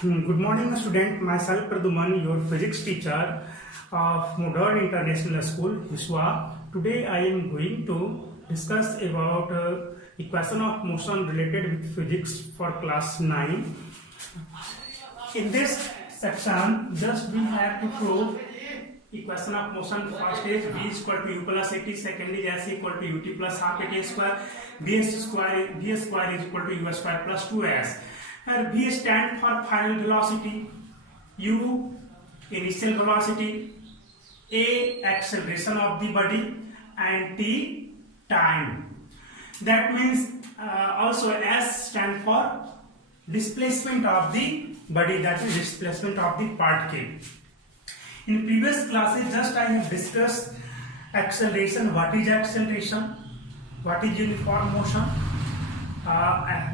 Good morning, student. Myself Praduman, your physics teacher of Modern International School, Hiswa. Today I am going to discuss about equation of motion related with physics for class 9. In this section, just we have to prove equation of motion. First is v is equal to u plus at, second is s equal to ut plus half at square, v square is equal to u square plus 2s. Here v stand for final velocity, u initial velocity, a acceleration of the body, and t time. That means also s stand for displacement of the body, that is displacement of the particle. In previous classes just I have discussed acceleration. What is acceleration? What is uniform motion?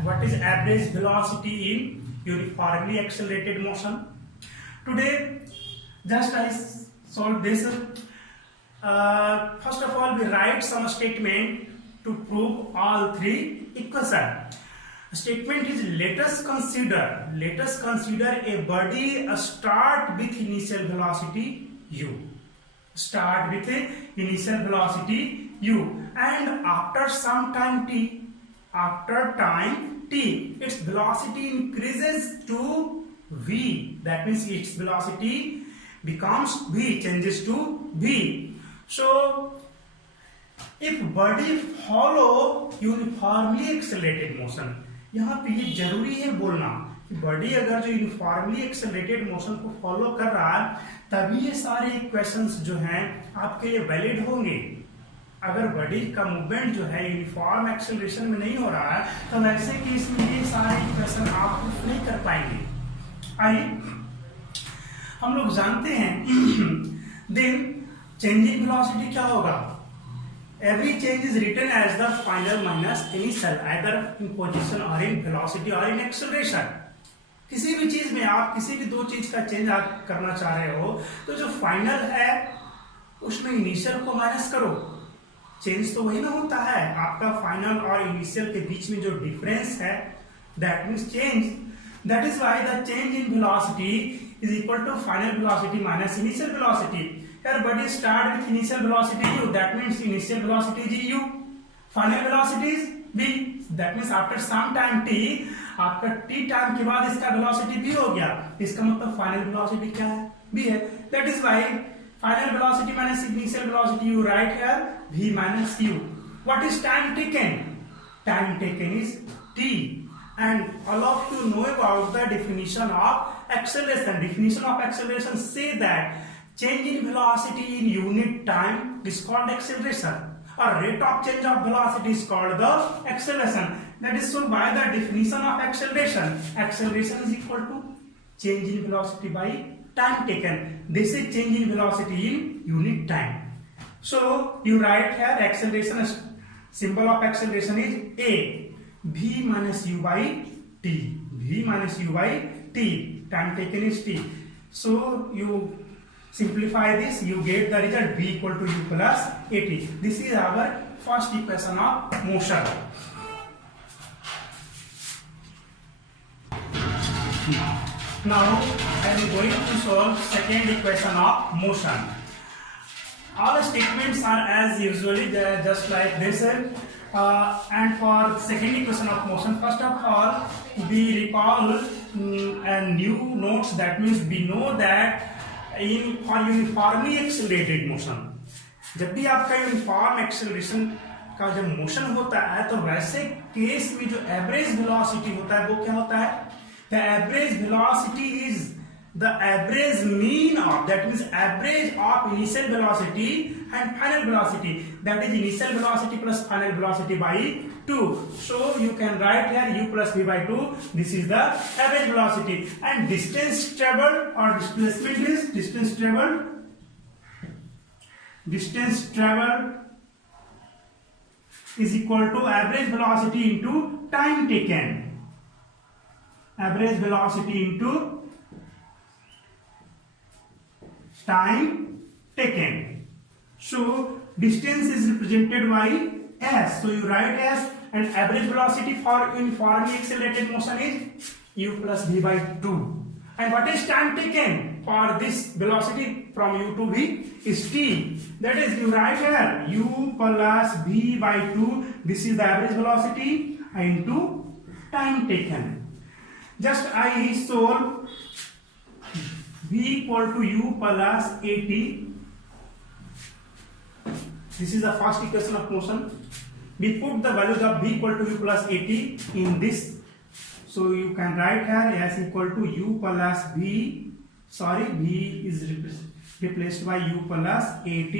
What is average velocity in uniformly accelerated motion? Today just I solve this. First of all, we write some statement to prove all three equations. Statement is let us consider a body start with initial velocity u. Start with initial velocity u, and after some time t, its velocity increases to v. That means its velocity becomes v, changes to v. So if body follow uniformly accelerated motion, यहाँ पे ये जरूरी है बोलना कि body अगर जो uniformly accelerated motion को फॉलो कर रहा है तभी ये सारे इक्वेशंस जो हैं आपके लिए वैलिड होंगे. अगर बॉडी का मूवमेंट जो है यूनिफॉर्म एक्सेलरेशन में नहीं हो रहा है तो वैसे केस में ये सारे इक्वेशन आप प्रूफ नहीं कर पाएंगे. आइए हम लोग जानते हैं देन चेंजिंग वेलोसिटी क्या होगा. Every change is written as the final minus initial, either in position or in velocity or in acceleration. किसी भी चीज में आप किसी भी दो चीज का चेंज आप करना चाह रहे हो तो जो फाइनल है उसमें इनिशियल को माइनस करो. चेंज तो वही ना होता है. आपका फाइनल और इनिशियल के बीच में जो डिफरेंस है that means change. That is why the change in velocity is equal to final velocity minus initial velocity. Here body start with initial velocity u, that means initial velocity is u, final velocity is v. That means after some time t, आपका t time के बाद इसका velocity v हो गया. इसका मतलब final velocity क्या है? v है. That is why final velocity minus initial velocity you write here v minus u. What is time taken? Time taken is t. And all of you know about the definition of acceleration. Definition of acceleration say that change in velocity in unit time is called acceleration, or rate of change of velocity is called the acceleration. That is so by the definition of acceleration, acceleration is equal to change in velocity by time taken. This is change in velocity in unit time. So you write here acceleration, symbol of acceleration is a, v minus u by t. V minus u by t, time taken is t. So you simplify this, you get the result v equal to u plus at. This is our first equation of motion. Now I am going to solve second equation of motion. All statements are as usually just like this. And for second equation of motion, first of all we recall a new notes. That means we know that for uniformly accelerated motion, जब भी आपका uniform acceleration का जब motion होता है तो वैसे case में जो एवरेज वेलोसिटी होता है वो क्या होता है. The average velocity is the average mean of, that means average of initial velocity and final velocity, that is initial velocity plus final velocity by 2. So you can write here u plus v by 2. This is the average velocity. And distance traveled or displacement is distance traveled is equal to average velocity into time taken. Average velocity into time taken. So distance is represented by s. So you write s, and average velocity for uniformly accelerated motion is u plus v by 2. And what is time taken for this velocity from u to v is t. That is, you write here u plus v by 2. This is the average velocity into time taken. Just I solve v equal to u plus at. This is the first equation of motion. We put the values of v equal to u plus at in this. So you can write here as equal to u plus v. Sorry, v is replaced by u plus at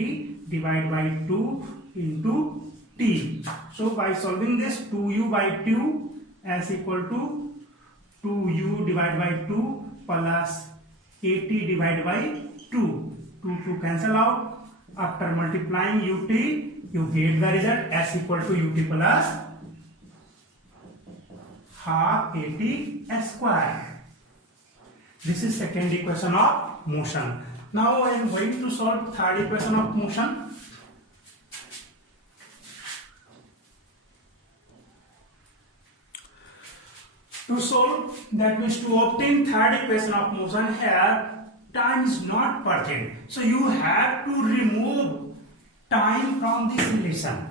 divided by 2 into t. So by solving this, 2u by 2 as equal to 2u divided by 2 plus at divided by 2. 2 cancel out. After multiplying ut, you get the result as equal to ut plus half at square. This is second equation of motion. Now I am going to solve third equation of motion. To solve, that means to obtain third equation of motion, here time is not present. So you have to remove time from this relation.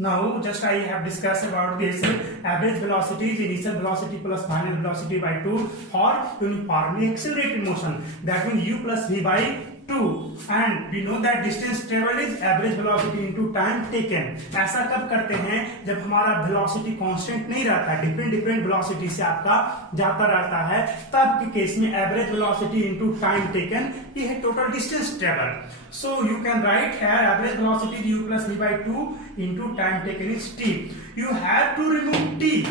Now just I have discussed about this. Average velocity is initial velocity plus final velocity by 2 for uniformly accelerated motion. That means u plus v by 2. And we know that distance traveled is average velocity into time taken. ऐसा कब करते हैं? जब हमारा velocity constant नहीं रहता है, different velocity से आपका जाता रहता है, तब के केस में average velocity into time taken, ये है total distance travel. So you can write here average velocity is u plus v by 2 into time taken is t. You have to remove t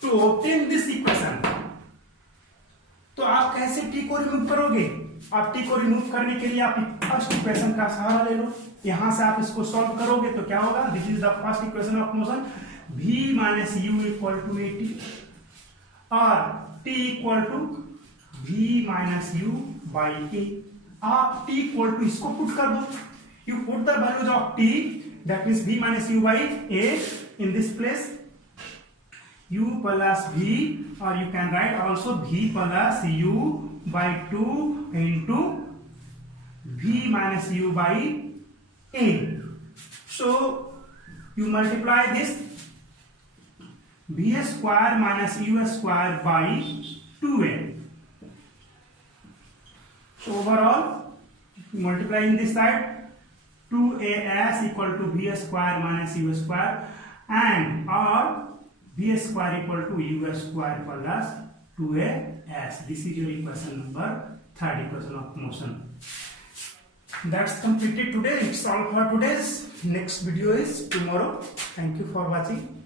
to obtain this equation. तो आप कैसे t को remove करोगे? आप t को remove करने के लिए आप फर्स्ट इक्वेशन का सहारा ले लो. यहां से आप इसको सॉल्व करोगे तो क्या होगा? This is the first equation of motion. v minus u equal to at और t equal to v minus u by a. आप t इक्वल टू इसको पुट कर दो. You put the values of t, that means v minus u by a in this place. u plus v, or you can write also v plus u by 2 into v minus u by a. So you multiply this v square minus u square by 2a. So overall, multiply in this side, 2as equal to v square minus u square, and or v square equal to u square plus 2as. This is your equation number, third equation of motion. That's completed today. It's all for today's. Next video is tomorrow. Thank you for watching.